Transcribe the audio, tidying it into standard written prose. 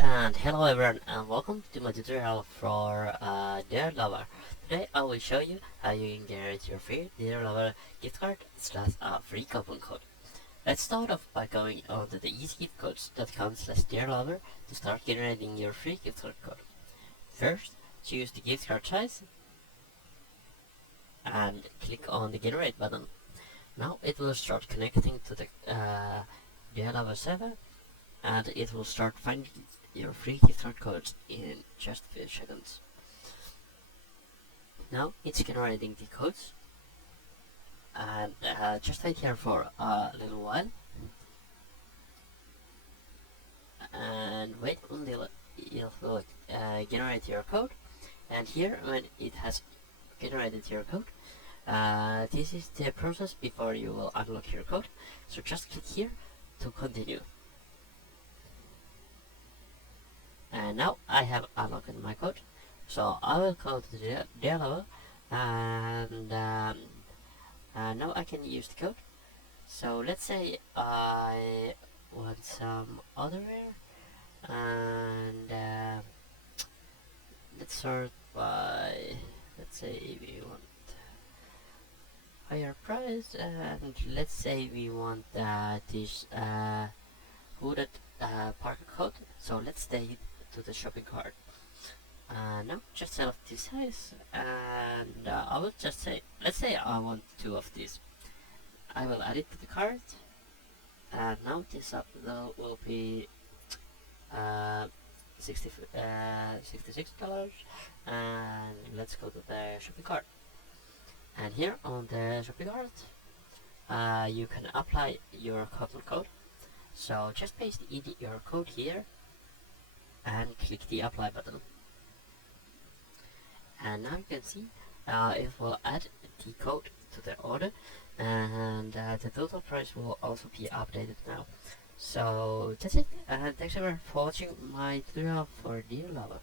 And hello everyone and welcome to my tutorial for Dear Lover. Today I will show you how you can generate your free Dear Lover gift card slash free coupon code. Let's start off by going on to the easygiftcodes.com/dearlover to start generating your free gift card code. First, choose the gift card size and click on the generate button. Now it will start connecting to the Dear Lover server and it will start finding your free gift card codes in just a few seconds. Now it's generating the codes and just wait here for a little while and wait until it will generate your code. And here when it has generated your code, this is the process before you will unlock your code, so just click here to continue. And now I have unlocked my code, so I will go to the Dear Lover and now I can use the code. So let's say I want some otherware and let's sort by, let's say we want higher price and let's say we want this hooded parka coat, so let's stay to the shopping cart. Now just select this size and I will just say, let's say I want 2 of these. I will add it to the cart and now this will be $66 and let's go to the shopping cart. And here on the shopping cart you can apply your coupon code, so just paste in your code here and click the apply button. And now you can see it will add the code to the order and the total price will also be updated now. So that's it, and thanks everyone for watching my tutorial for Dear Lover.